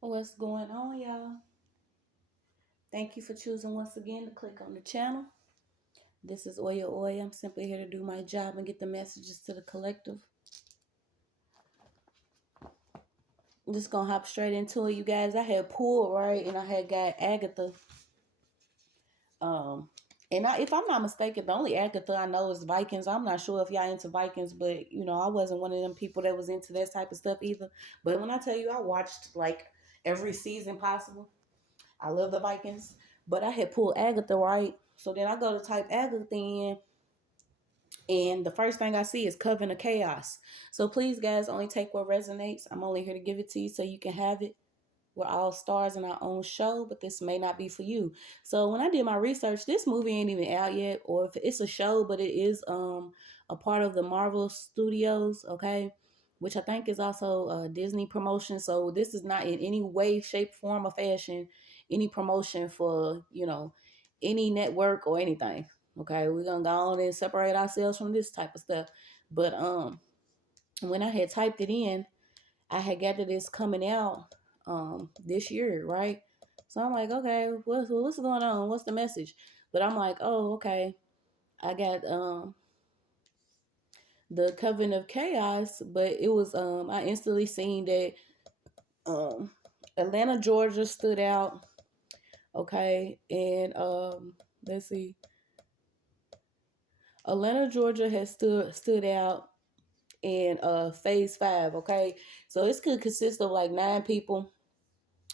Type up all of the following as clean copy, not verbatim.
What's going on, y'all? Thank you for choosing once again to click on the channel. This is OYAOY. I'm simply here to do my job and get the messages to the collective. I'm just gonna hop straight into it, you guys. I had pulled right, and I had got Agatha. Um, if I'm not mistaken, the only Agatha I know is Vikings. I'm not sure if y'all into Vikings, but I wasn't one of them people that was into that type of stuff either. But when I tell you, I watched like every season possible. I love the Vikings, but I had pulled Agatha, right? So then I go to type Agatha in, and the first thing I see is Coven of Chaos. So please, guys, only take what resonates. I'm only here to give it to you so you can have it. We're all stars in our own show, but this may not be for you. So when I did my research, this movie ain't even out yet, or if it's a show, but it is a part of the Marvel Studios, okay, which I think is also a Disney promotion. So this is not in any way, shape, form, or fashion any promotion for any network or anything. Okay, we're gonna go on and separate ourselves from this type of stuff. But when I had typed it in, I had gathered this coming out this year, right? So I'm like, okay, what's going on? What's the message? But I'm like, oh, okay. I got the Coven of Chaos, but it was I instantly seen that um Atlanta, Georgia stood out. Okay, and let's see. Atlanta, Georgia has stood out in phase 5, okay? So this could consist of like 9 people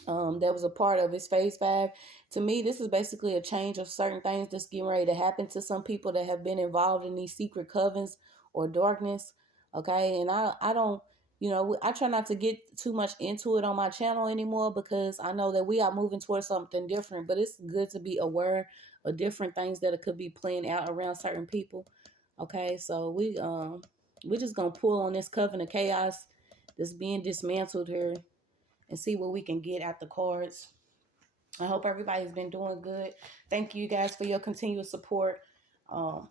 that was a part of his phase 5. To me, this is basically a change of certain things that's getting ready to happen to some people that have been involved in these secret covens or darkness. Okay, and I don't, I try not to get too much into it on my channel anymore because I know that we are moving towards something different. But it's good to be aware of different things that could be playing out around certain people. Okay, so we're just gonna pull on this coven of chaos that's being dismantled here and see what we can get at the cards. I hope everybody's been doing good. Thank you guys for your continuous support. Um,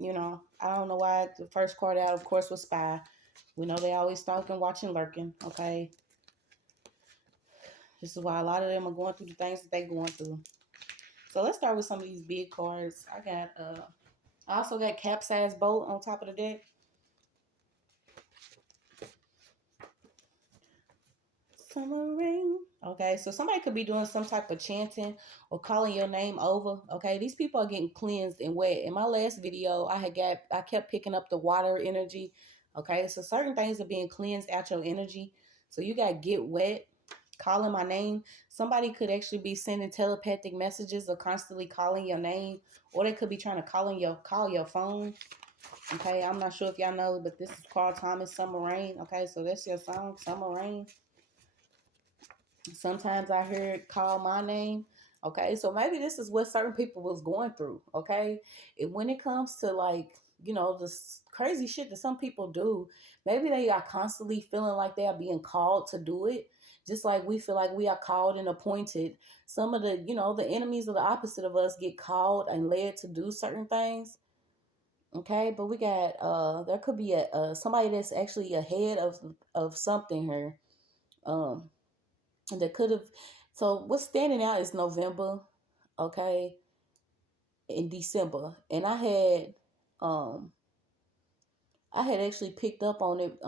I don't know why the first card out, of course, was Spy. We know they always stalking, watching, lurking. Okay, this is why a lot of them are going through the things that they're going through. So let's start with some of these big cards. I also got Capsized Boat on top of the deck. Summer rain. Okay, so somebody could be doing some type of chanting or calling your name over. Okay, these people are getting cleansed and wet. In my last video, I kept picking up the water energy. Okay, so certain things are being cleansed out your energy. So you got get wet, calling my name. Somebody could actually be sending telepathic messages or constantly calling your name, or they could be trying to call your phone. Okay, I'm not sure if y'all know, but this is Carl Thomas, Summer Rain. Okay, so that's your song, Summer Rain. Sometimes I hear it call my name. Okay, so maybe this is what certain people was going through. Okay, and when it comes to like this crazy shit that some people do, maybe they are constantly feeling like they are being called to do it, just like we feel like we are called and appointed. Some of the enemies of the opposite of us get called and led to do certain things. Okay, but we got there could be a somebody that's actually ahead of something here. Um, that could have. So what's standing out is November, okay, in December, and um I had actually picked up on it.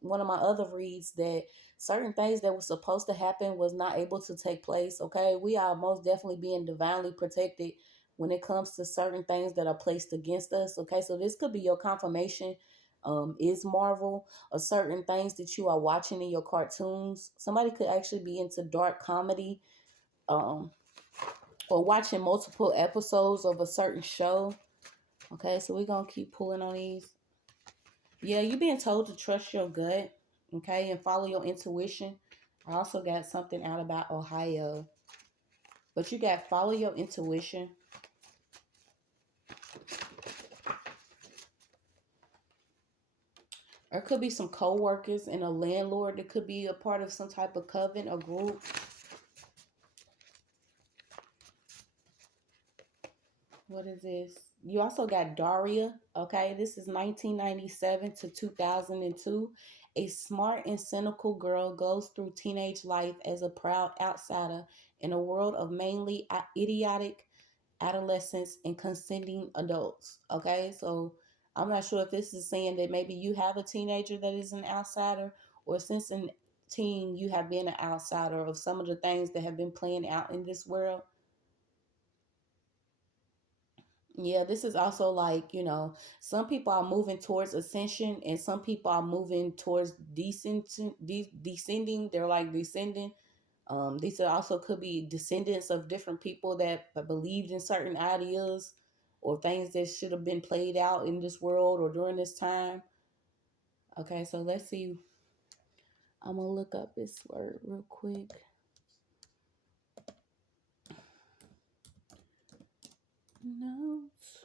One of my other reads that certain things that were supposed to happen was not able to take place. Okay, we are most definitely being divinely protected when it comes to certain things that are placed against us. Okay, so this could be your confirmation. Is Marvel or certain things that you are watching in your cartoons. Somebody could actually be into dark comedy, um, or watching multiple episodes of a certain show. Okay, so we're gonna keep pulling on these. Yeah, you're being told to trust your gut, okay, and follow your intuition. I also got something out about Ohio, but you got follow your intuition. There could be some co-workers and a landlord that could be a part of some type of coven or group. What is this? You also got Daria, okay? This is 1997 to 2002. A smart and cynical girl goes through teenage life as a proud outsider in a world of mainly idiotic adolescents and consenting adults. Okay, so I'm not sure if this is saying that maybe you have a teenager that is an outsider, or since a teen you have been an outsider of some of the things that have been playing out in this world. Yeah, this is also like, some people are moving towards ascension and some people are moving towards descending. They're like descending. These are also could be descendants of different people that believed in certain ideas or things that should have been played out in this world or during this time. Okay, so let's see. I'm going to look up this word real quick. Notes.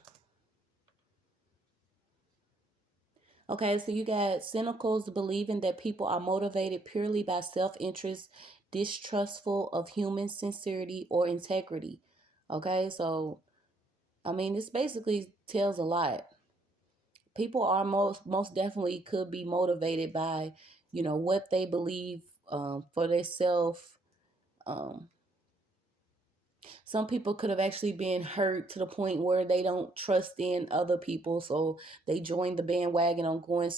Okay, so you got cynicals believing that people are motivated purely by self-interest, distrustful of human sincerity or integrity. Okay, so I mean, this basically tells a lot. People are most definitely could be motivated by, what they believe for themselves. Um, some people could have actually been hurt to the point where they don't trust in other people, so they join the bandwagon on going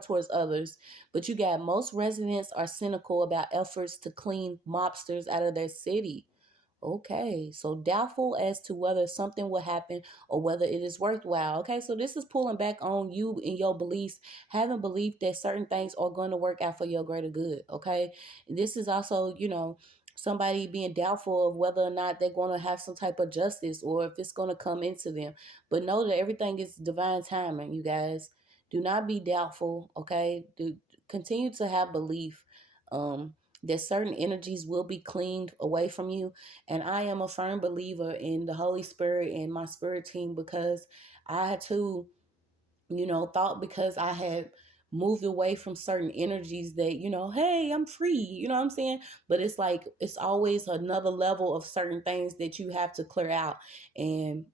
towards others. But you got most residents are cynical about efforts to clean mobsters out of their city. Okay, so doubtful as to whether something will happen or whether it is worthwhile. Okay, so this is pulling back on you and your beliefs, having belief that certain things are going to work out for your greater good. Okay, this is also, somebody being doubtful of whether or not they're going to have some type of justice or if it's going to come into them. But know that everything is divine timing, you guys. Do not be doubtful. Okay, continue to have belief. That certain energies will be cleaned away from you. And I am a firm believer in the Holy Spirit and my spirit team, because I too, thought because I had moved away from certain energies that, hey, I'm free, you know what I'm saying? But it's like, it's always another level of certain things that you have to clear out. And,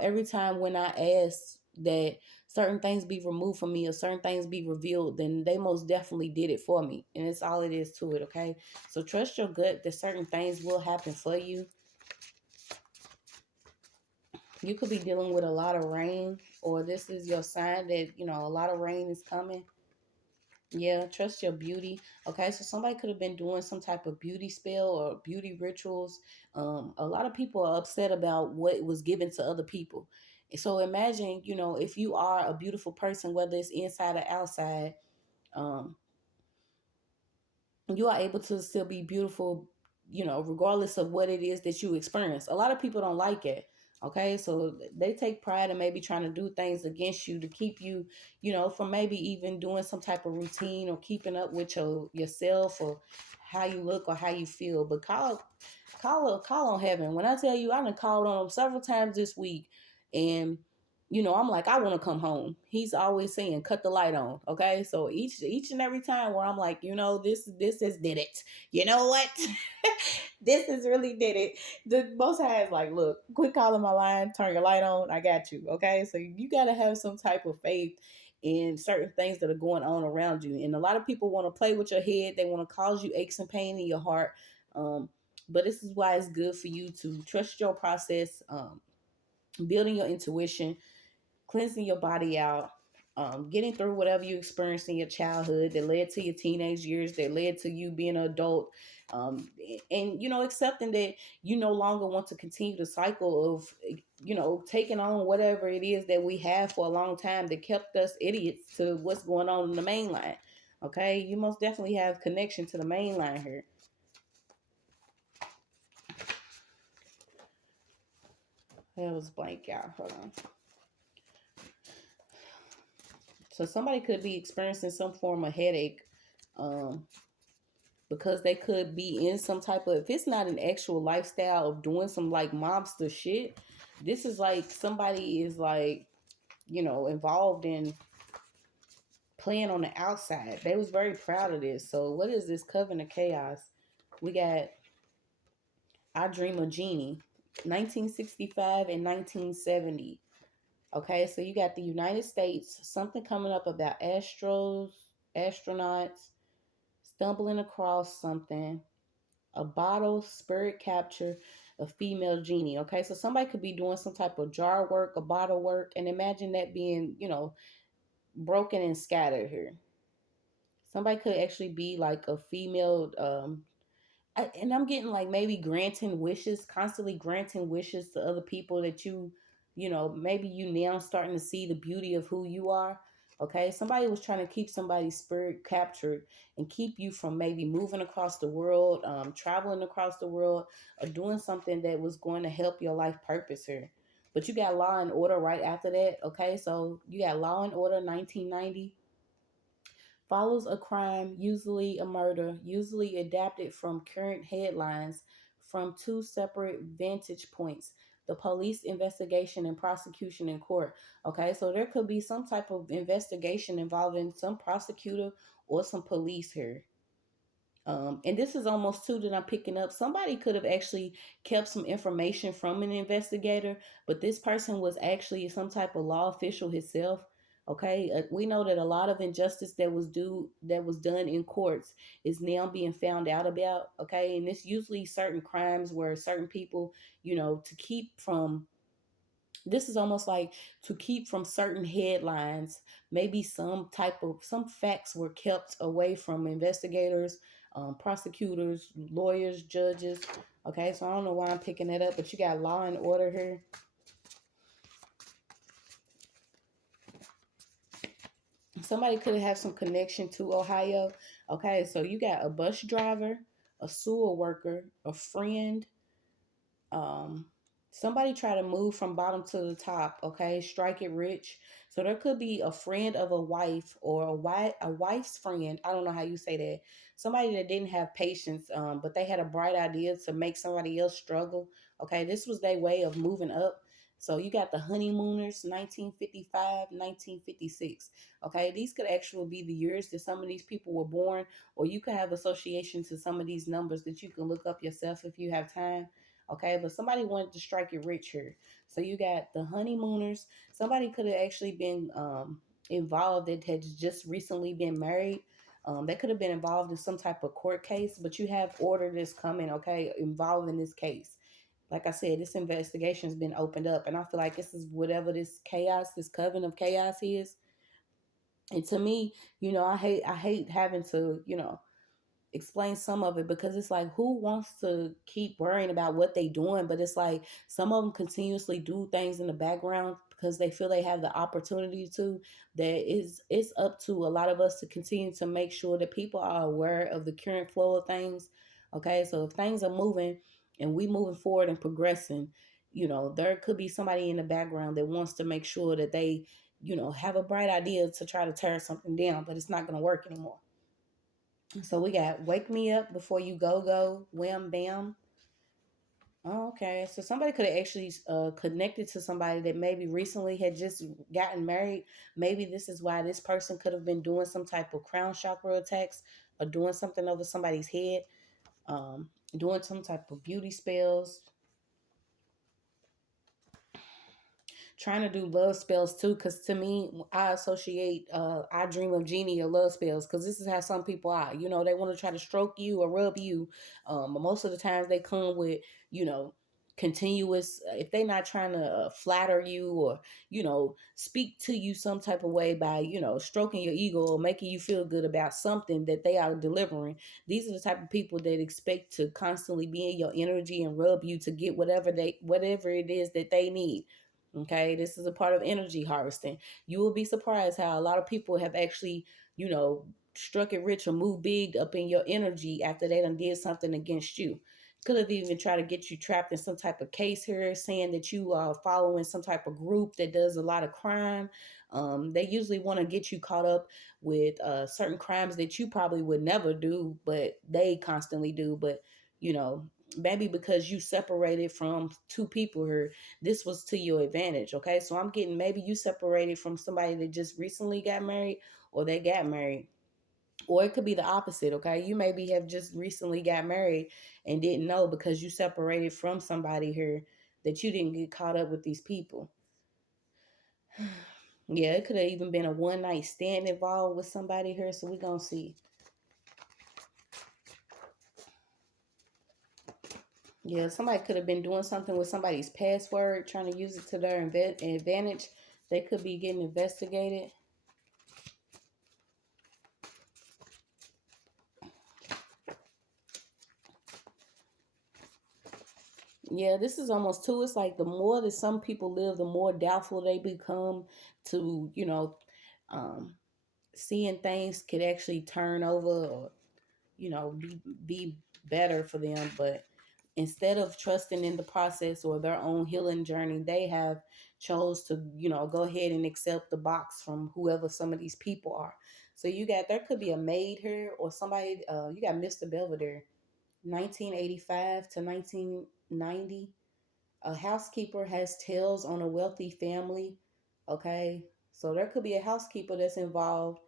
every time when I ask that certain things be removed from me or certain things be revealed, then they most definitely did it for me. And it's all it is to it, okay? So trust your gut that certain things will happen for you. You could be dealing with a lot of rain, or this is your sign that, a lot of rain is coming. Yeah, trust your beauty. Okay, so somebody could have been doing some type of beauty spell or beauty rituals. A lot of people are upset about what was given to other people. So imagine, if you are a beautiful person, whether it's inside or outside, um, you are able to still be beautiful, regardless of what it is that you experience. A lot of people don't like it. Okay, so they take pride in maybe trying to do things against you to keep you, from maybe even doing some type of routine or keeping up with yourself or how you look or how you feel. But call on heaven. When I tell you, I done called on him several times this week, and I'm like, I want to come home. He's always saying, cut the light on. Okay. So each and every time where I'm like, this has did it. You know what? This has really did it. The Most High is like, look, quit calling my line, turn your light on. I got you. Okay. So you got to have some type of faith in certain things that are going on around you. And a lot of people want to play with your head. They want to cause you aches and pain in your heart. But this is why it's good for you to trust your process, building your intuition, cleansing your body out, getting through whatever you experienced in your childhood that led to your teenage years, that led to you being an adult, and accepting that you no longer want to continue the cycle of taking on whatever it is that we have for a long time that kept us idiots to what's going on in the main line. Okay, you most definitely have connection to the main line here. That was blank, y'all. Hold on. So somebody could be experiencing some form of headache, because they could be in some type of, if it's not an actual lifestyle of doing some like mobster shit, this is like somebody is like, involved in playing on the outside. They was very proud of this. So what is this Coven of Chaos? We got I Dream of Genie, 1965 and 1970. Okay, so you got the United States, something coming up about Astros. astronauts, stumbling across something, a bottle, spirit capture, a female genie. Okay, so somebody could be doing some type of jar work, a bottle work, and imagine that being, broken and scattered here. Somebody could actually be like a female, and I'm getting like maybe granting wishes, constantly granting wishes to other people that maybe you now starting to see the beauty of who you are. Okay, somebody was trying to keep somebody's spirit captured and keep you from maybe moving across the world, traveling across the world, or doing something that was going to help your life purpose here. But you got Law and Order right after that. Okay, so you got Law and Order 1990 follows a crime, usually a murder, usually adapted from current headlines from two separate vantage points: the police investigation and prosecution in court. Okay, so there could be some type of investigation involving some prosecutor or some police here. And this is almost two that I'm picking up. Somebody could have actually kept some information from an investigator, but this person was actually some type of law official himself. Okay, we know that a lot of injustice that was done in courts is now being found out about. Okay, and it's usually certain crimes where certain people, to keep from, this is almost like to keep from certain headlines. Maybe some facts were kept away from investigators, prosecutors, lawyers, judges. Okay, so I don't know why I'm picking that up, but you got Law and Order here. Somebody could have some connection to Ohio. Okay, so you got a bus driver, a sewer worker, a friend, um somebody try to move from bottom to the top. Okay, strike it rich. So there could be a friend of a wife, or a wife's friend. I don't know how you say that. Somebody that didn't have patience, but they had a bright idea to make somebody else struggle. Okay, this was their way of moving up. So you got the honeymooners, 1955, 1956. Okay, these could actually be the years that some of these people were born, or you could have association to some of these numbers that you can look up yourself if you have time. Okay, but somebody wanted to strike it rich here. So you got the honeymooners. Somebody could have actually been involved that had just recently been married. They could have been involved in some type of court case, but you have order that's coming, okay, involved in this case. Like I said, this investigation has been opened up, and I feel like this is whatever this chaos, this coven of chaos is. And to me, I hate having to, explain some of it, because it's like, who wants to keep worrying about what they doing? But it's like some of them continuously do things in the background because they feel they have the opportunity to. That is, it's up to a lot of us to continue to make sure that people are aware of the current flow of things. Okay, so if things are moving and we moving forward and progressing, there could be somebody in the background that wants to make sure that they, have a bright idea to try to tear something down, but it's not going to work anymore. So we got Wake Me Up Before You Go Go, Wham Bam. Oh, okay, so somebody could have actually connected to somebody that maybe recently had just gotten married. Maybe this is why this person could have been doing some type of crown chakra attacks, or doing something over somebody's head, doing some type of beauty spells, trying to do love spells too, because to me, I associate I dream of genie or love spells, because this is how some people are. They want to try to stroke you or rub you, but most of the times they come with, you know continuous, if they're not trying to flatter you, or speak to you some type of way by stroking your ego or making you feel good about something that they are delivering. These are the type of people that expect to constantly be in your energy and rub you to get whatever it is that they need. Okay, this is a part of energy harvesting. You will be surprised how a lot of people have actually, struck it rich or moved big up in your energy after they done did something against you. Could have even tried to get you trapped in some type of case here, saying that you are following some type of group that does a lot of crime. They usually want to get you caught up with certain crimes that you probably would never do, but they constantly do. But, you know, maybe because you separated from two people here, this was to your advantage. Okay, so I'm getting, maybe you separated from somebody that just recently got married, or they got married, or it could be the opposite. Okay, you maybe have just recently got married and didn't know, because you separated from somebody here, that you didn't get caught up with these people. Yeah, it could have even been a one night stand involved with somebody here. So we're going to see. Yeah, somebody could have been doing something with somebody's password, trying to use it to their advantage. They could be getting investigated. Yeah, this is almost too. It's like the more that some people live, the more doubtful they become to, um, seeing things could actually turn over or, be better for them. But instead of trusting in the process or their own healing journey, they have chose to, go ahead and accept the box from whoever some of these people are. So there could be a maid here or somebody, you got Mr. Belvedere, 1985 to 1990. A housekeeper has tails on a wealthy family. Okay. So there could be a housekeeper that's involved,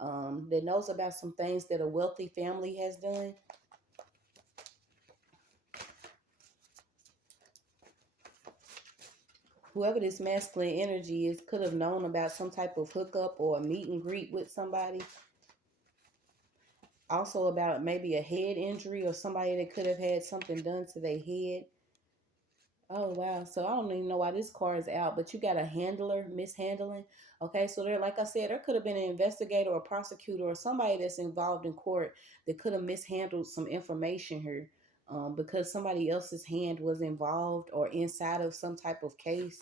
that knows about some things that a wealthy family has done. Whoever this masculine energy is could have known about some type of hookup or a meet and greet with somebody. Also about maybe a head injury or somebody that could have had something done to their head. Oh wow. So I don't even know why this card is out, but you got a handler mishandling. Okay, so there, like I said, there could have been an investigator or prosecutor or somebody that's involved in court that could have mishandled some information here, because somebody else's hand was involved or inside of some type of case.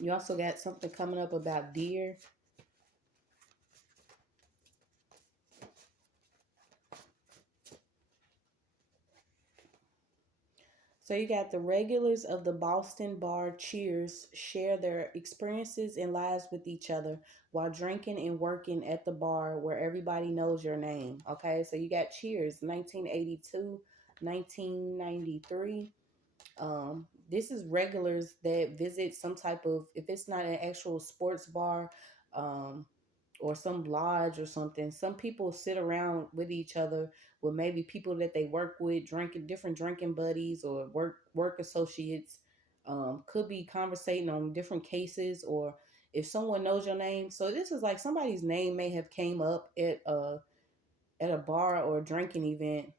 You also got something coming up about deer. So you got the regulars of the Boston bar Cheers share their experiences and lives with each other while drinking and working at the bar where everybody knows your name. Okay, so you got Cheers, 1982, 1993. This is regulars that visit some type of, if it's not an actual sports bar, um, or some lodge or something. Some people sit around with each other with maybe people that they work with, drinking different drinking buddies or work associates. Could be conversating on different cases or if someone knows your name. So this is like somebody's name may have came up at a bar or a drinking event,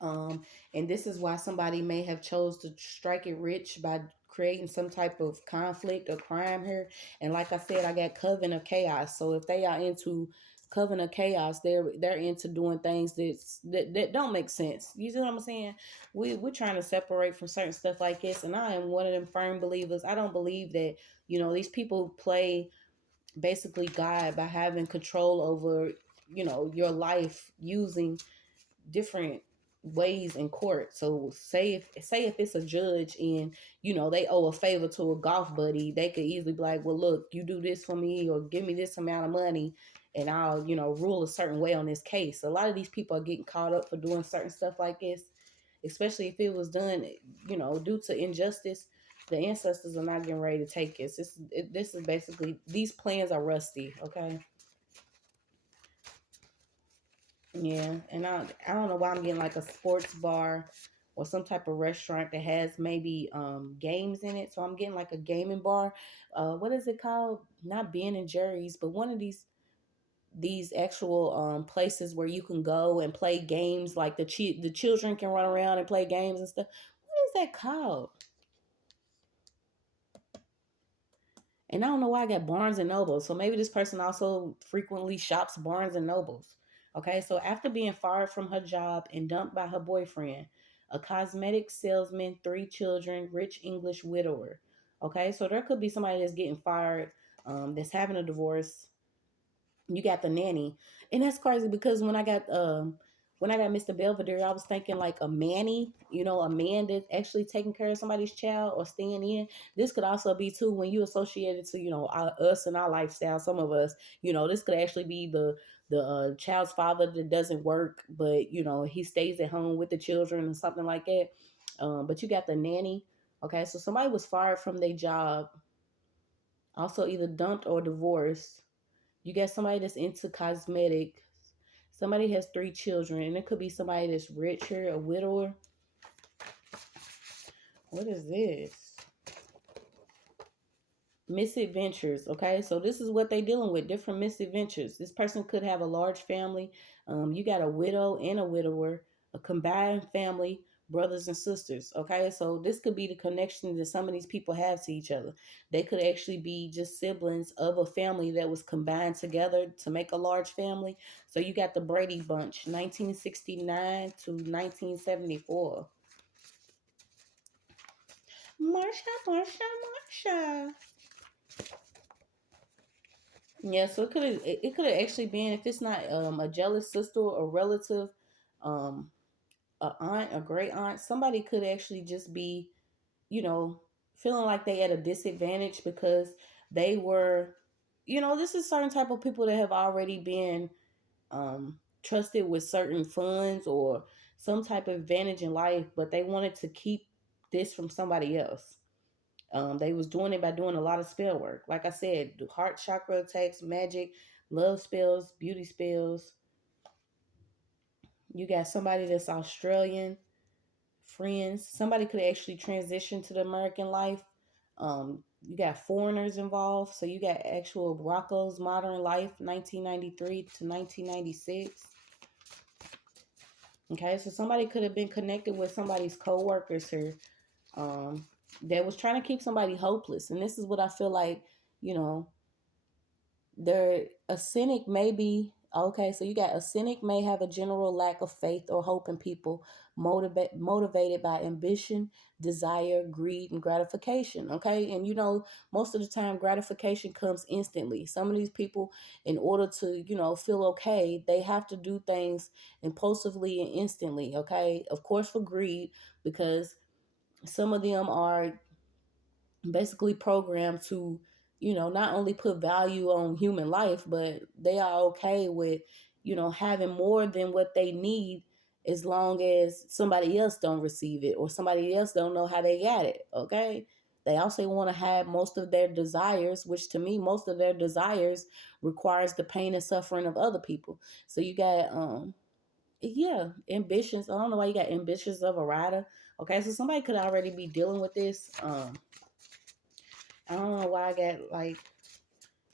um, and this is why somebody may have chose to strike it rich by creating some type of conflict or crime here. And like I said, I got Coven of Chaos. So if they are into Coven of Chaos, they're into doing things that don't make sense. You see what I'm saying? We're trying to separate from certain stuff like this, and I am one of them firm believers. I don't believe that these people play basically God by having control over your life using different ways in court. So say if it's a judge and they owe a favor to a golf buddy, they could easily be like, well, look, you do this for me or give me this amount of money and I'll rule a certain way on this case. A lot of these people are getting caught up for doing certain stuff like this, especially if it was done due to injustice. The ancestors are not getting ready to take this. This is basically, these plans are rusty. Okay. Yeah, and I don't know why I'm getting like a sports bar or some type of restaurant that has maybe games in it. So I'm getting like a gaming bar. What is it called? Not Ben and Jerry's, but one of these actual places where you can go and play games. Like the children can run around and play games and stuff. What is that called? And I don't know why I got Barnes and Noble. So maybe this person also frequently shops Barnes and Nobles. Okay, so after being fired from her job and dumped by her boyfriend, a cosmetic salesman, 3 children, rich English widower. Okay, so there could be somebody that's getting fired, that's having a divorce. You got the nanny, and that's crazy because when I got Mr. Belvedere, I was thinking like a manny, a man that's actually taking care of somebody's child or staying in. This could also be too when you associate it to us and our lifestyle. Some of us, this could actually be the child's father that doesn't work, but he stays at home with the children or something like that. But you got the nanny. Okay, so somebody was fired from their job, also either dumped or divorced. You got somebody that's into cosmetics. Somebody has 3 children, and it could be somebody that's richer, a widower. What is this? misadventures. Okay, so this is what they dealing with, different misadventures. This person could have a large family. You got a widow and a widower, a combined family, brothers and sisters. Okay, so this could be the connection that some of these people have to each other. They could actually be just siblings of a family that was combined together to make a large family. So you got the Brady Bunch, 1969 to 1974. Marsha, Marsha, Marsha. Yeah, so it could have actually been, if it's not a jealous sister or relative, um a aunt, a great aunt, somebody could actually just be, you know, feeling like they at a disadvantage because they were, this is certain type of people that have already been trusted with certain funds or some type of advantage in life, but they wanted to keep this from somebody else. They was doing it by doing a lot of spell work. Like I said, heart chakra attacks, magic, love spells, beauty spells. You got somebody that's Australian, friends. Somebody could actually transition to the American life. You got foreigners involved. So you got actual Rocco's Modern Life, 1993 to 1996. Okay, so somebody could have been connected with somebody's co-workers here, um, that was trying to keep somebody hopeless. And this is what I feel like, you know, they're a cynic may be okay. So you got a cynic may have a general lack of faith or hope in people, motivated by ambition, desire, greed, and gratification. Okay, and most of the time gratification comes instantly. Some of these people, in order to feel okay, they have to do things impulsively and instantly. Okay, of course for greed, because some of them are basically programmed to not only put value on human life, but they are okay with having more than what they need, as long as somebody else don't receive it or somebody else don't know how they got it. Okay, they also want to have most of their desires, which to me most of their desires requires the pain and suffering of other people. So you got yeah, ambitions. I don't know why you got ambitions of a rider. Okay, so somebody could already be dealing with this. I don't know why I got like,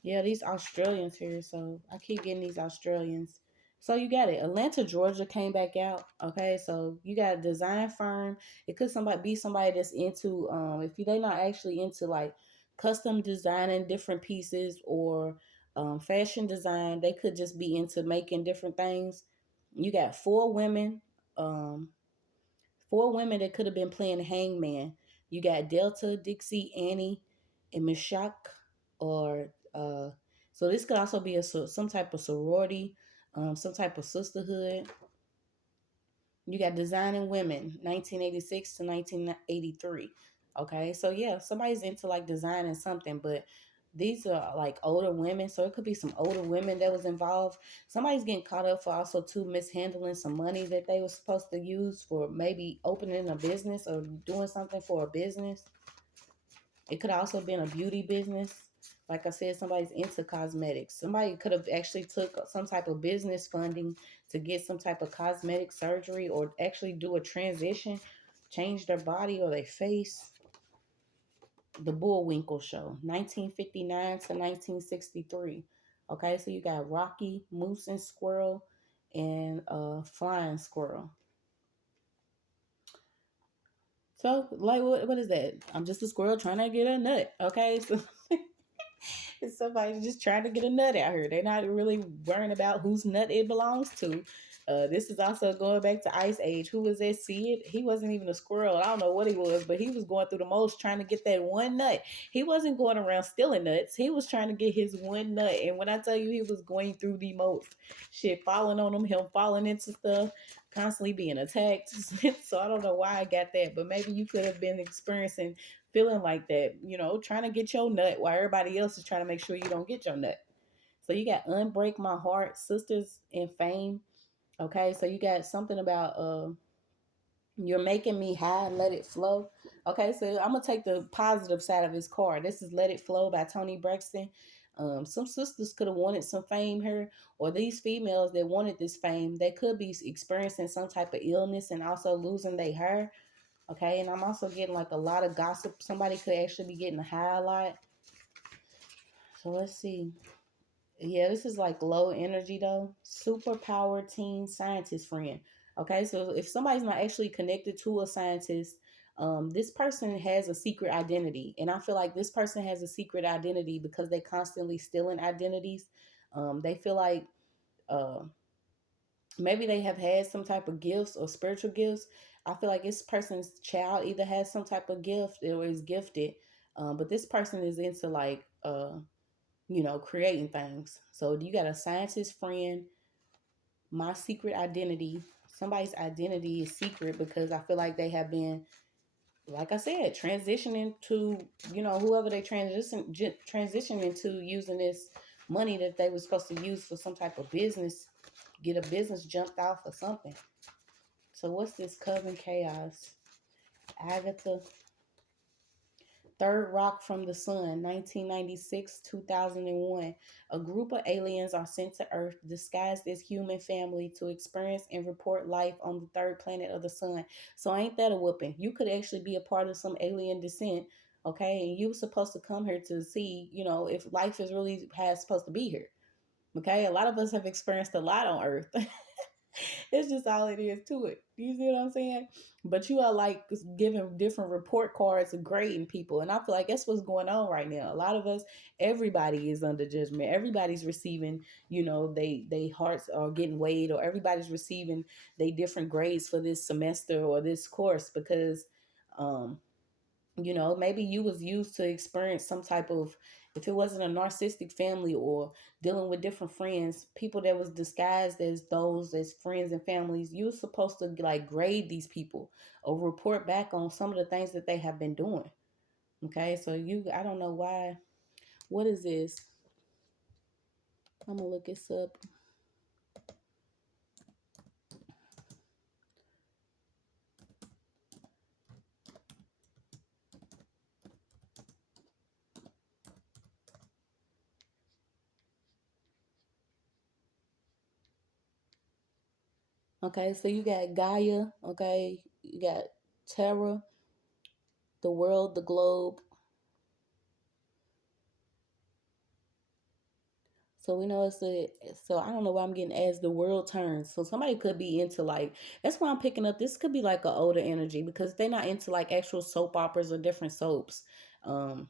yeah, these Australians here. So I keep getting these Australians. So you got it. Atlanta, Georgia came back out. Okay, so you got a design firm. It could be somebody that's into if they not actually into like custom designing different pieces or fashion design, they could just be into making different things. You got um four women that could have been playing hangman. You got Delta, Dixie, Annie, and Mishak, or so this could also be some type of sorority, some type of sisterhood. You got Designing Women, 1986 to 1983. Okay, so yeah, somebody's into like designing something, but these are like older women, so it could be some older women that was involved. Somebody's getting caught up for also too mishandling some money that they were supposed to use for maybe opening a business or doing something for a business. It could also have been a beauty business. Like I said, somebody's into cosmetics. Somebody could have actually took some type of business funding to get some type of cosmetic surgery or actually do a transition, change their body or their face. The Bullwinkle Show, 1959 to 1963. Okay, so you got Rocky, Moose and Squirrel, and Flying Squirrel. So, like, what is that? I'm just a squirrel trying to get a nut. Okay, so it's somebody just trying to get a nut out here. They're not really worrying about whose nut it belongs to. This is also going back to Ice Age. Who was that Sid? He wasn't even a squirrel. I don't know what he was, but he was going through the most trying to get that one nut. He wasn't going around stealing nuts. He was trying to get his one nut. And when I tell you he was going through the most, shit falling on him falling into stuff, constantly being attacked. So I don't know why I got that, but maybe you could have been experiencing feeling like that, trying to get your nut while everybody else is trying to make sure you don't get your nut. So you got Unbreak My Heart, Sisters in Fame. Okay, so you got something about You're Making Me High, Let It Flow. Okay, so I'm gonna take the positive side of his card. This is Let It Flow by Toni Braxton. Some sisters could have wanted some fame here, or these females that wanted this fame, they could be experiencing some type of illness and also losing their hair. Okay, and I'm also getting like a lot of gossip. Somebody could actually be getting high a lot. So let's see. Yeah, this is like low energy though. Superpower teen scientist friend. Okay, so if somebody's not actually connected to a scientist, this person has a secret identity, and I feel like this person has a secret identity because they constantly stealing identities. They feel like uh, maybe they have had some type of gifts or spiritual gifts. I feel like this person's child either has some type of gift or is gifted, but this person is into like creating things. So you got a scientist friend, my secret identity. Somebody's identity is secret because I feel like they have been, like I said, transitioning to, whoever they transition into using this money that they were supposed to use for some type of business, get a business jumped off or something. So what's this Coven chaos? Agatha. Third Rock from the Sun, 1996, 2001. A group of aliens are sent to Earth disguised as human family to experience and report life on the third planet of the sun. So ain't that a whooping? You could actually be a part of some alien descent, okay? And you were supposed to come here to see, if life is really has supposed to be here. Okay? A lot of us have experienced a lot on Earth. It's just all it is to it. You see what I'm saying? But you are like giving different report cards and grading people. And I feel like that's what's going on right now. A lot of us, everybody is under judgment. Everybody's receiving, they hearts are getting weighed, or everybody's receiving they different grades for this semester or this course because um maybe you was used to experience some type of, if it wasn't a narcissistic family or dealing with different friends, people that was disguised as those as friends and families, you were supposed to like grade these people or report back on some of the things that they have been doing. Okay, so I don't know why. What is this? I'm gonna look this up. Okay, so you got Gaia. Okay, you got Terra, the world, the globe. So we know so I don't know why I'm getting as the world turns. So somebody could be into like, that's why I'm picking up. This could be like an older energy because they're not into like actual soap operas or different soaps. Um,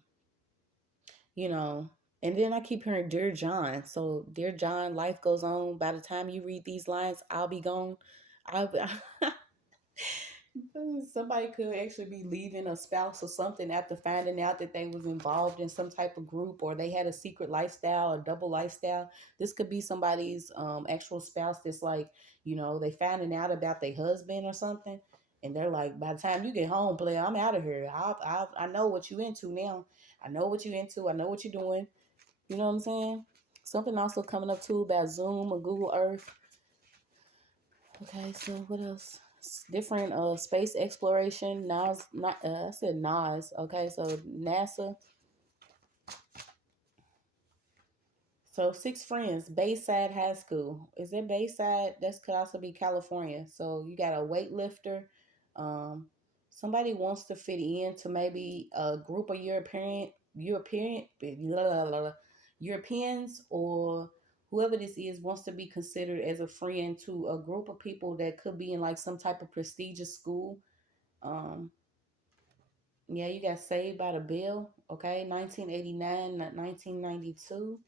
you know, and then I keep hearing Dear John. So Dear John, life goes on. By the time you read these lines, I'll be gone. I'll Somebody could actually be leaving a spouse or something after finding out that they was involved in some type of group or they had a secret lifestyle or double lifestyle. This could be somebody's actual spouse that's like, they finding out about their husband or something. And they're like, by the time you get home, player, I'm out of here. I know what you into now. I know what you into. I know what you're doing. You know what I'm saying? Something also coming up too about Zoom or Google Earth. Okay, so what else? Different space exploration. Nas, not I said Nas. Okay, so NASA. So six friends, Bayside High School. Is it Bayside? That could also be California. So you got a weightlifter. Um, somebody wants to fit into maybe a group of Europeans, or whoever this is wants to be considered as a friend to a group of people that could be in like some type of prestigious school. Um, yeah, you got Saved by the Bell. Okay, 1989, 1992.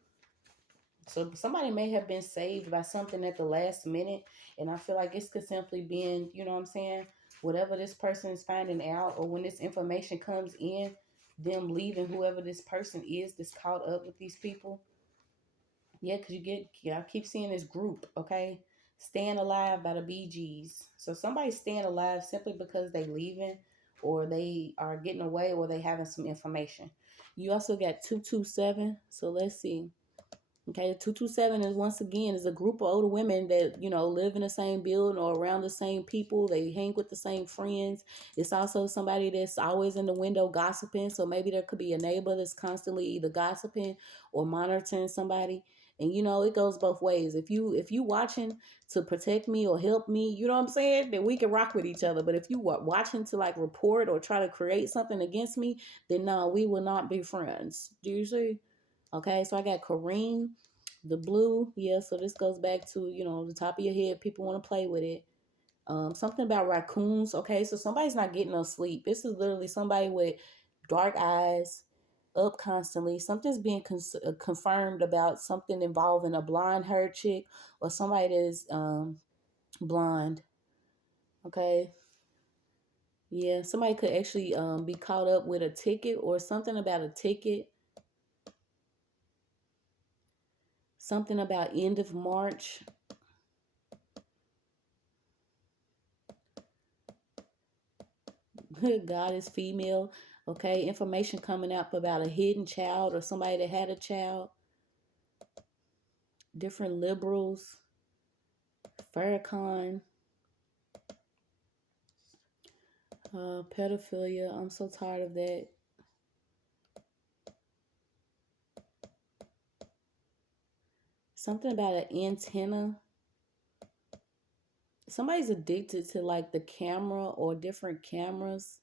So somebody may have been saved by something at the last minute, and I feel like it's could simply been, you know what I'm saying, whatever this person is finding out, or when this information comes in, them leaving whoever this person is that's caught up with these people. Yeah, because I keep seeing this group, okay? Staying Alive by the Bee Gees. So somebody's staying alive simply because they leaving or they are getting away or they having some information. You also got 227. So let's see. Okay, 227 is once again is a group of older women that live in the same building or around the same people. They hang with the same friends. It's also somebody that's always in the window gossiping. So maybe there could be a neighbor that's constantly either gossiping or monitoring somebody. And it goes both ways. If you watching to protect me or help me, you know what I'm saying, then we can rock with each other. But if you watching to like report or try to create something against me, then no, we will not be friends. Do you see? Okay, so I got Kareem, the blue. Yeah, so this goes back to, the top of your head. People want to play with it. Something about raccoons. Okay, so somebody's not getting no sleep. This is literally somebody with dark eyes, up constantly. Something's being confirmed about something involving a blonde haired chick or somebody that's blonde. Okay, yeah, somebody could actually be caught up with a ticket or something about a ticket. Something about end of March. God is female. Okay, information coming up about a hidden child or somebody that had a child. Different liberals. Farrakhan. Pedophilia. I'm so tired of that. Something about an antenna. Somebody's addicted to like the camera or different cameras.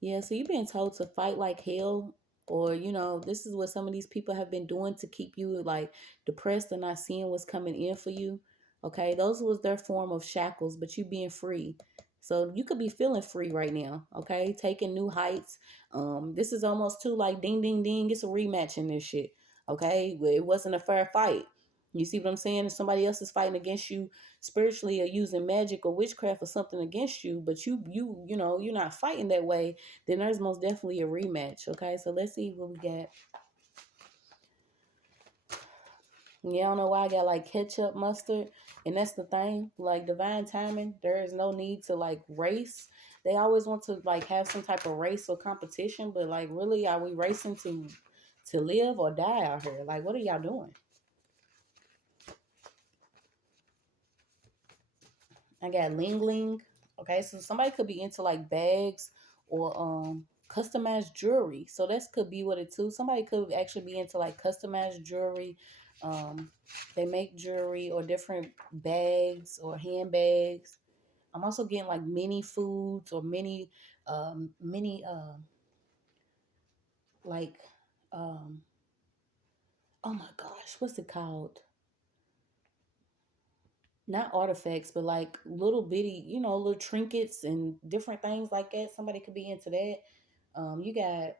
Yeah, so you're being told to fight like hell, or this is what some of these people have been doing to keep you like depressed and not seeing what's coming in for you. Okay, those was their form of shackles, but you being free. So you could be feeling free right now, okay? Taking new heights. This is almost too like ding ding ding. It's a rematch in this shit. Okay? It wasn't a fair fight. You see what I'm saying? If somebody else is fighting against you spiritually or using magic or witchcraft or something against you, but you're not fighting that way, then there's most definitely a rematch. Okay, so let's see what we got. Yeah, I don't know why I got like ketchup, mustard, and that's the thing. Like divine timing, there is no need to like race. They always want to like have some type of race or competition, but like really, are we racing to live or die out here? Like, what are y'all doing? I got Ling Ling. Okay, so somebody could be into like bags or customized jewelry. So that could be what it too. Somebody could actually be into like customized jewelry. Um, they make jewelry or different bags or handbags. I'm also getting like mini foods or mini like um oh my gosh, what's it called? Not artifacts, but like little bitty, little trinkets and different things like that. Somebody could be into that. You got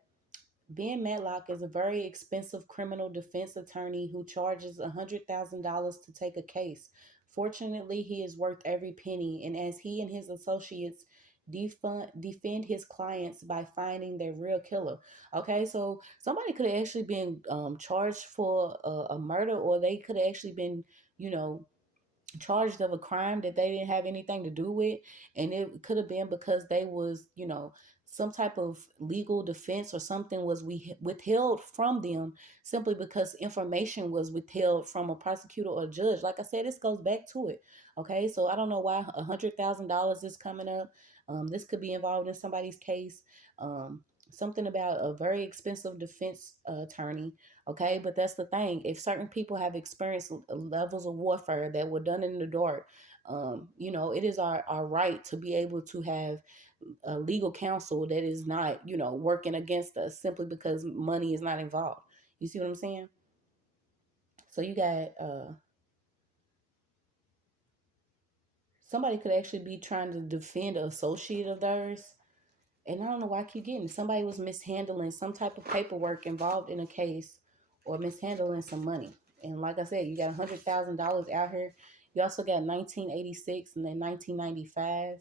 Ben Matlock is a very expensive criminal defense attorney who charges $100,000 to take a case. Fortunately, he is worth every penny, and as he and his associates defend his clients by finding their real killer. Okay, so somebody could have actually been charged for a murder, or they could have actually been, you know, charged of a crime that they didn't have anything to do with, and it could have been because they was, some type of legal defense or something was we withheld from them simply because information was withheld from a prosecutor or a judge. Like I said, this goes back to it. Okay, so I don't know why $100,000 is coming up. This could be involved in somebody's case. Something about a very expensive defense attorney. Okay, but that's the thing. If certain people have experienced levels of warfare that were done in the dark, it is our right to be able to have a legal counsel that is not, working against us simply because money is not involved. You see what I'm saying? So you got somebody could actually be trying to defend an associate of theirs. And I don't know why I keep getting it. Somebody was mishandling some type of paperwork involved in a case or mishandling some money. And like I said, you got $100,000 out here. You also got 1986 and then 1995.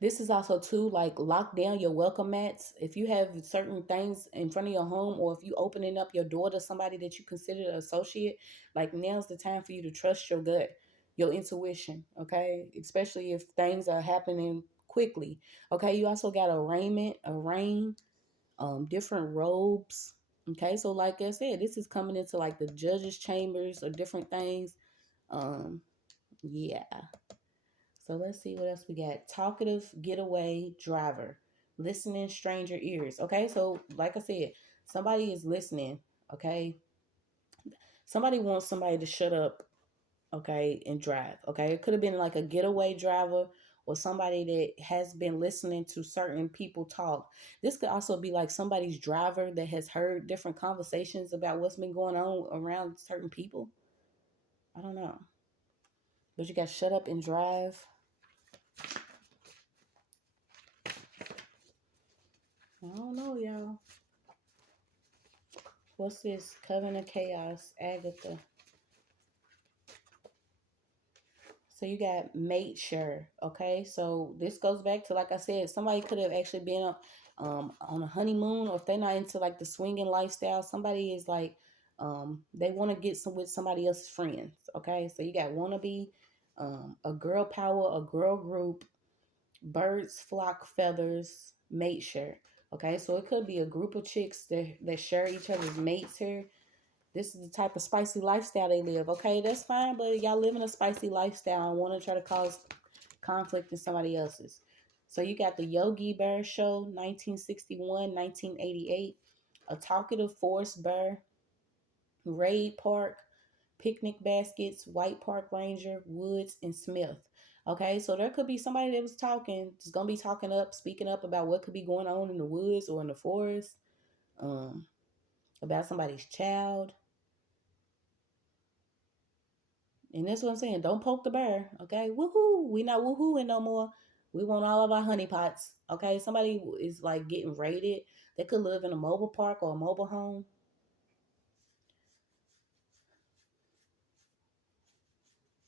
This is also too like lock down your welcome mats. If you have certain things in front of your home, or if you opening up your door to somebody that you consider an associate, like now's the time for you to trust your gut, your intuition. Okay, especially if things are happening quickly. Okay, you also got a raiment, a rain, different robes. Okay, so like I said, this is coming into like the judge's chambers or different things. Um, yeah. So let's see what else we got. Talkative getaway driver. Listening stranger ears. Okay, so like I said, somebody is listening. Okay. Somebody wants somebody to shut up, okay, and drive. Okay. It could have been like a getaway driver or somebody that has been listening to certain people talk. This could also be like somebody's driver that has heard different conversations about what's been going on around certain people. I don't know. But you got shut up and drive. I don't know, y'all. What's this? Coven of Chaos, Agatha. So you got mate sure, okay? So this goes back to, like I said, somebody could have actually been on a honeymoon, or if they're not into like the swinging lifestyle, somebody is like they want to get some with somebody else's friends, okay? So you got wannabe, a girl power, a girl group, birds flock feathers, mate share. Okay, so it could be a group of chicks that share each other's mates here. This is the type of spicy lifestyle they live. Okay, that's fine, but y'all living a spicy lifestyle and want to try to cause conflict in somebody else's. So you got the Yogi Bear Show, 1961, 1988, a talkative forest bear, Raid Park, picnic baskets, White Park Ranger, Woods, and Smith. Okay, so there could be somebody that was talking, just gonna be talking up, speaking up about what could be going on in the woods or in the forest, um, about somebody's child. And that's what I'm saying. Don't poke the bear. Okay, woohoo. We not woohooing no more. We want all of our honey pots. Okay, somebody is like getting raided. They could live in a mobile park or a mobile home.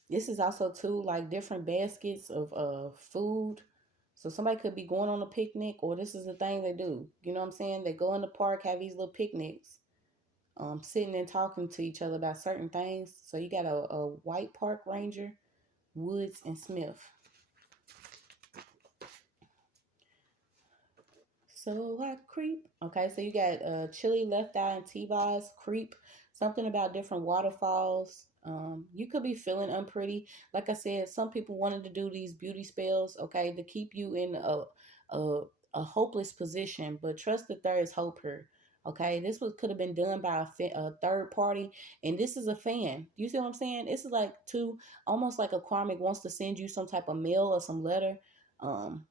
This is also too like different baskets of food. So somebody could be going on a picnic, or this is the thing they do. You know what I'm saying? They go in the park, have these little picnics, sitting and talking to each other about certain things. So you got a White Park Ranger, Woods, and Smith. So I creep. Okay, so you got chili, left eye, and T-Boz, creep. Something about different waterfalls. You could be feeling unpretty. Like I said, some people wanted to do these beauty spells, okay, to keep you in a, a hopeless position. But trust that there is hope here. Okay, this was could have been done by a third party, and this is a fan. You see what I'm saying? This is like two, almost like a karmic wants to send you some type of mail or some letter. Um,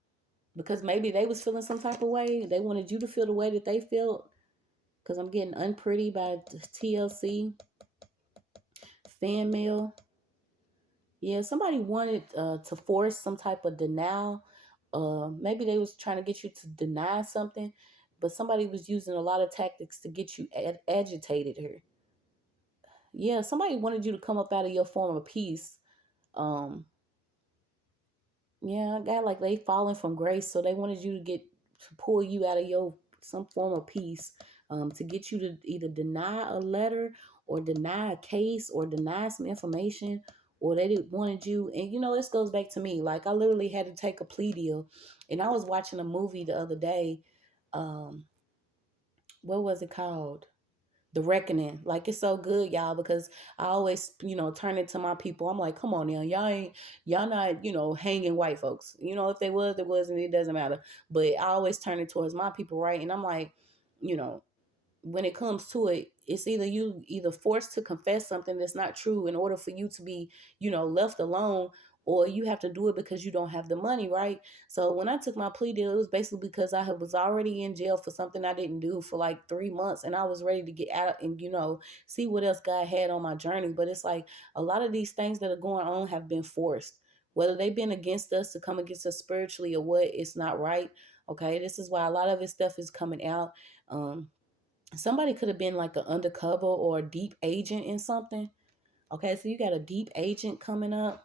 because maybe they was feeling some type of way. They wanted you to feel the way that they felt. Because I'm getting unpretty by TLC, fan mail. Yeah, somebody wanted to force some type of denial. Maybe they was trying to get you to deny something, but somebody was using a lot of tactics to get you agitated here. Yeah, somebody wanted you to come up out of your form of peace. Um, Yeah, I got like they falling from grace, so they wanted you to get to pull you out of your some form of peace, to get you to either deny a letter or deny a case or deny some information, or they didn't wanted you. And you know, this goes back to me. Like I literally had to take a plea deal, and I was watching a movie the other day. Um, what was it called? The Reckoning. Like it's so good, y'all, because I always, turn it to my people. I'm like, come on now, y'all not, hanging white folks. If they was, there was, and it doesn't matter. But I always turn it towards my people, right? And I'm like, you know, when it comes to it, it's either you either forced to confess something that's not true in order for you to be, left alone, or you have to do it because you don't have the money, right? So when I took my plea deal, it was basically because was already in jail for something I didn't do for like 3 months, and I was ready to get out and see what else God had on my journey. But it's like a lot of these things that are going on have been forced, whether they've been against us to come against us spiritually or what. It's not right. Okay, this is why a lot of this stuff is coming out. Somebody could have been like an undercover or a deep agent in something. Okay, so you got a deep agent coming up.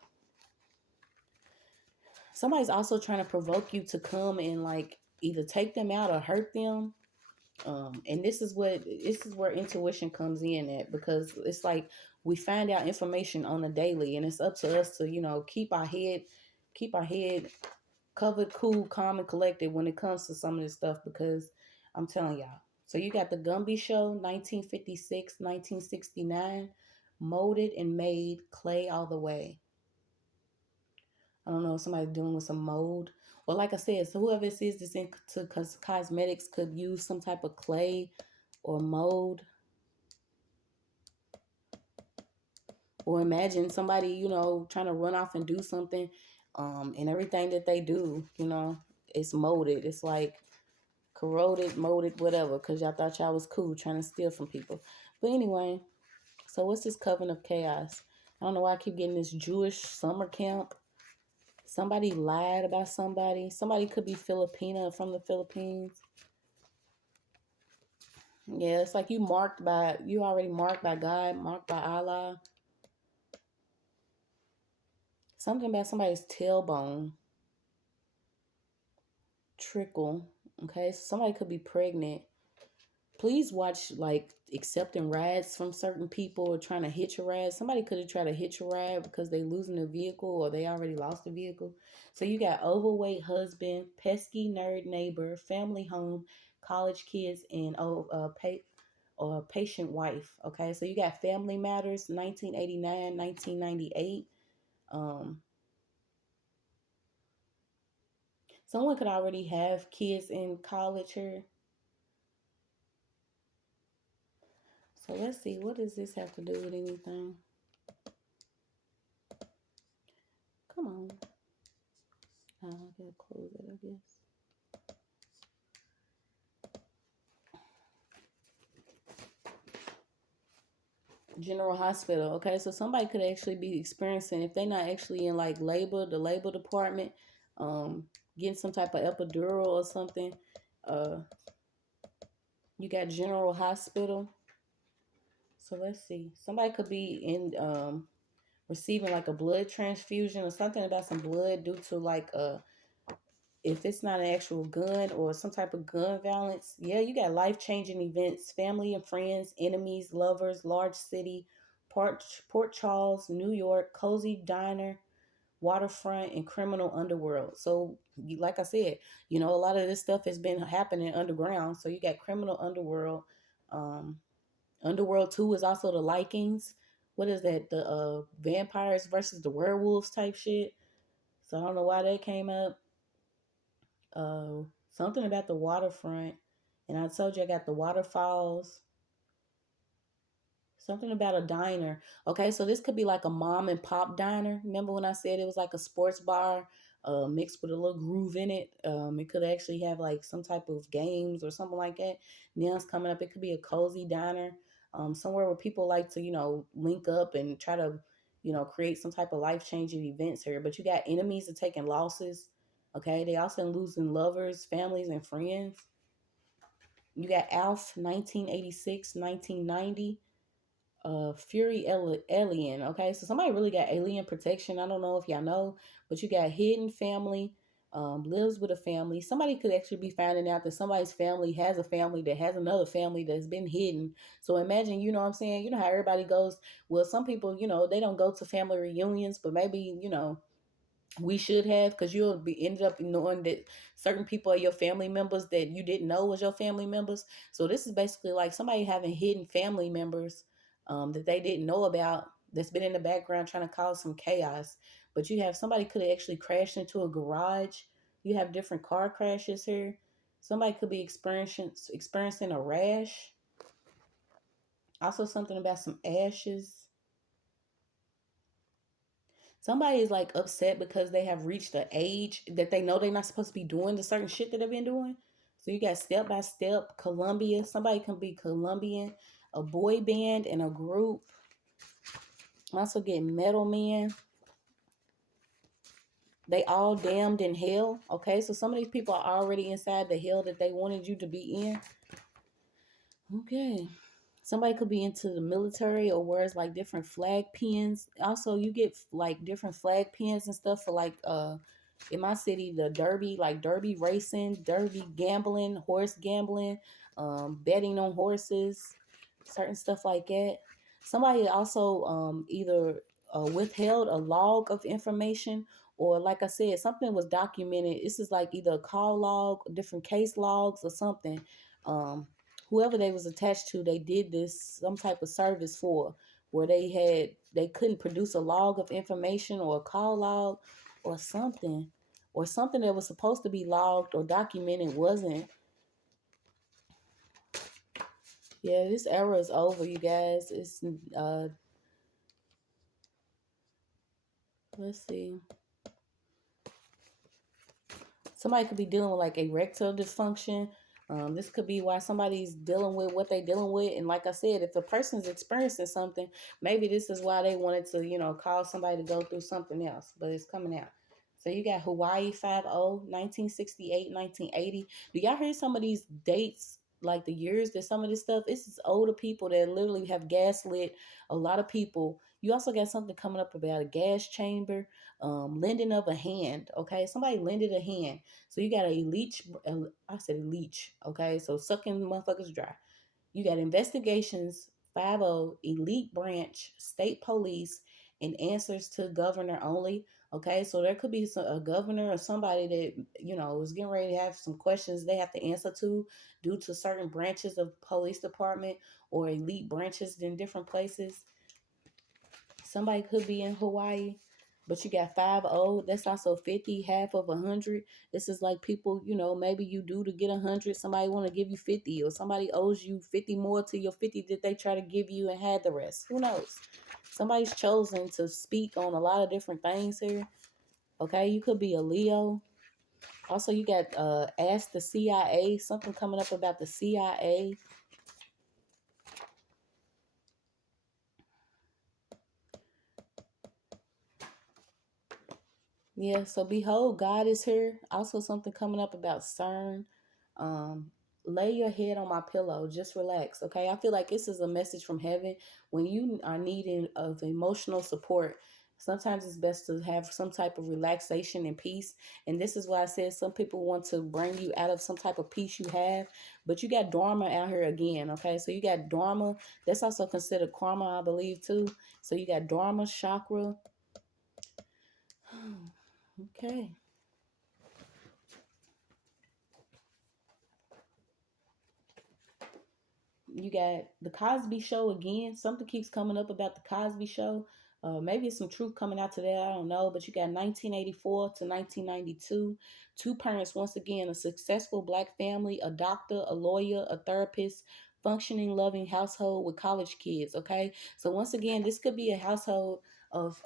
Somebody's also trying to provoke you to come and like either take them out or hurt them. And this is where intuition comes in at, because it's like we find out information on a daily, and it's up to us to keep our head covered, cool, calm, and collected when it comes to some of this stuff, because I'm telling y'all. So you got the Gumby Show, 1956, 1969, molded and made clay all the way. I don't know if somebody's dealing with some mold. Well, like I said, so whoever this is that's into cosmetics could use some type of clay or mold. Or imagine somebody, trying to run off and do something. And everything that they do, you know, it's molded. It's like corroded, molded, whatever, because y'all thought y'all was cool trying to steal from people. But anyway, so what's this coven of chaos? I don't know why I keep getting this Jewish summer camp. Somebody lied about somebody. Somebody could be Filipina, from the Philippines. Yeah, it's like you already marked by God, marked by Allah. Something about somebody's tailbone. Trickle. Okay, so somebody could be pregnant. Please watch, like, accepting rides from certain people or trying to hitch a ride. Somebody could have tried to hitch a ride because they losing a vehicle or they already lost a vehicle. So you got overweight husband, pesky nerd neighbor, family home, college kids, and patient wife. Okay, so you got Family Matters, 1989, 1998. Someone could already have kids in college here. So let's see, what does this have to do with anything? Come on. I gotta close it, I guess. General hospital. Okay, so somebody could actually be experiencing, if they're not actually in like labor, the labor department, getting some type of epidural or something. You got general hospital. So let's see. Somebody could be in receiving like a blood transfusion or something about some blood due to like if it's not an actual gun or some type of gun violence. Yeah, you got life-changing events, family and friends, enemies, lovers, large city, Port Charles, New York, cozy diner, waterfront, and criminal underworld. So, like I said, you know, a lot of this stuff has been happening underground. So you got criminal underworld. Underworld 2 is also the Likings. What is that? The vampires versus the werewolves type shit. So I don't know why that came up. uh Something about the waterfront, and I told you I got the waterfalls. Something about a diner. Okay, so this could be like a mom and pop diner. Remember when I said it was like a sports bar mixed with a little groove in it? It could actually have like some type of games or something like that. Now it's coming up. It could be a cozy diner, somewhere where people like to, you know, link up and try to, you know, create some type of life changing events here. But you got enemies that taking losses. Okay, they also losing lovers, families, and friends. You got Alf, 1986, 1990. Fury Alien. Okay, so somebody really got alien protection. I don't know if y'all know, but you got hidden family, lives with a family. Somebody could actually be finding out that somebody's family has a family that has another family that's been hidden. So imagine, you know what I'm saying? You know how everybody goes. Well, some people, you know, they don't go to family reunions, but maybe, you know, we should have, because you'll be ended up knowing that certain people are your family members that you didn't know was your family members. So this is basically like somebody having hidden family members that they didn't know about, that's been in the background trying to cause some chaos. But you have somebody could have actually crashed into a garage. You have different car crashes here. Somebody could be experiencing a rash. Also something about some ashes. Somebody is like upset because they have reached an age that they know they're not supposed to be doing the certain shit that they've been doing. So you got Step by Step, Columbia. Somebody can be Colombian, a boy band and a group. Also get Metal Man. They all damned in hell. Okay, so some of these people are already inside the hell that they wanted you to be in. Okay. Somebody could be into the military or wears like different flag pins. Also, you get like different flag pins and stuff for like in my city, the derby, like derby racing, derby gambling, horse gambling, betting on horses, certain stuff like that. Somebody also either withheld a log of information, or like I said, something was documented. This is like either a call log, different case logs, or something. Um, Whoever they was attached to, they did this some type of service for, where they couldn't produce a log of information or a call log or something, that was supposed to be logged or documented wasn't. Yeah, this era is over, you guys. It's let's see. Somebody could be dealing with like erectile dysfunction. This could be why somebody's dealing with what they're dealing with. And like I said, if a person's experiencing something, maybe this is why they wanted to, call somebody to go through something else, but it's coming out. So you got Hawaii 50, 1968, 1980. Do y'all hear some of these dates, like the years that some of this stuff, it's just older people that literally have gaslit a lot of people. You also got something coming up about a gas chamber, lending of a hand. Okay, somebody lended a hand. So you got a leech. I said a leech. Okay, so sucking motherfuckers dry. You got investigations, 50, elite branch, state police, and answers to governor only. Okay, so there could be a governor or somebody that, is getting ready to have some questions they have to answer to due to certain branches of police department or elite branches in different places. Somebody could be in Hawaii, but you got 50. That's also 50, half of 100. This is like people, maybe you do to get 100. Somebody want to give you 50, or somebody owes you 50 more to your 50 that they try to give you and had the rest. Who knows? Somebody's chosen to speak on a lot of different things here. Okay, you could be a Leo. Also, you got Ask the CIA, something coming up about the CIA. Yeah, so behold, God is here. Also, something coming up about CERN. Um, Lay your head on my pillow. Just relax, okay? I feel like this is a message from heaven. When you are needing of emotional support, sometimes it's best to have some type of relaxation and peace. And this is why I said some people want to bring you out of some type of peace you have. But you got Dharma out here again, okay? So you got Dharma. That's also considered karma, I believe, too. So you got Dharma chakra. Okay. You got the Cosby Show again. Something keeps coming up about the Cosby Show. Maybe it's some truth coming out today. I don't know. But you got 1984 to 1992. Two parents, once again, a successful black family, a doctor, a lawyer, a therapist, functioning, loving household with college kids. Okay. So once again, this could be a household of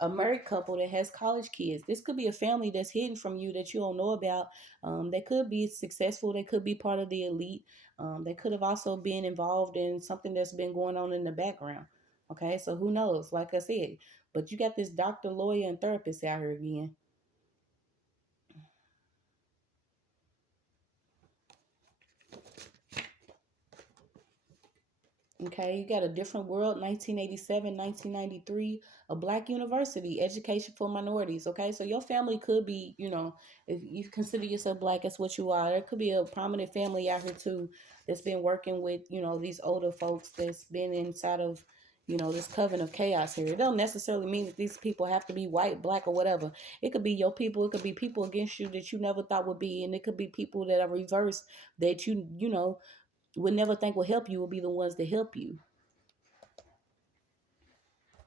a married couple that has college kids. This could be a family that's hidden from you that you don't know about. They could be successful. They could be part of the elite. They could have also been involved in something that's been going on in the background. Okay, so who knows? Like I said, but you got this doctor, lawyer, and therapist out here again. Okay, you got a different world, 1987, 1993, a black university, education for minorities. Okay, so your family could be, if you consider yourself black, that's what you are. There could be a prominent family out here too that's been working with, these older folks that's been inside of, this coven of chaos here. It don't necessarily mean that these people have to be white, black, or whatever. It could be your people. It could be people against you that you never thought would be, and it could be people that are reversed that you know would never think will help you will be the ones that help you.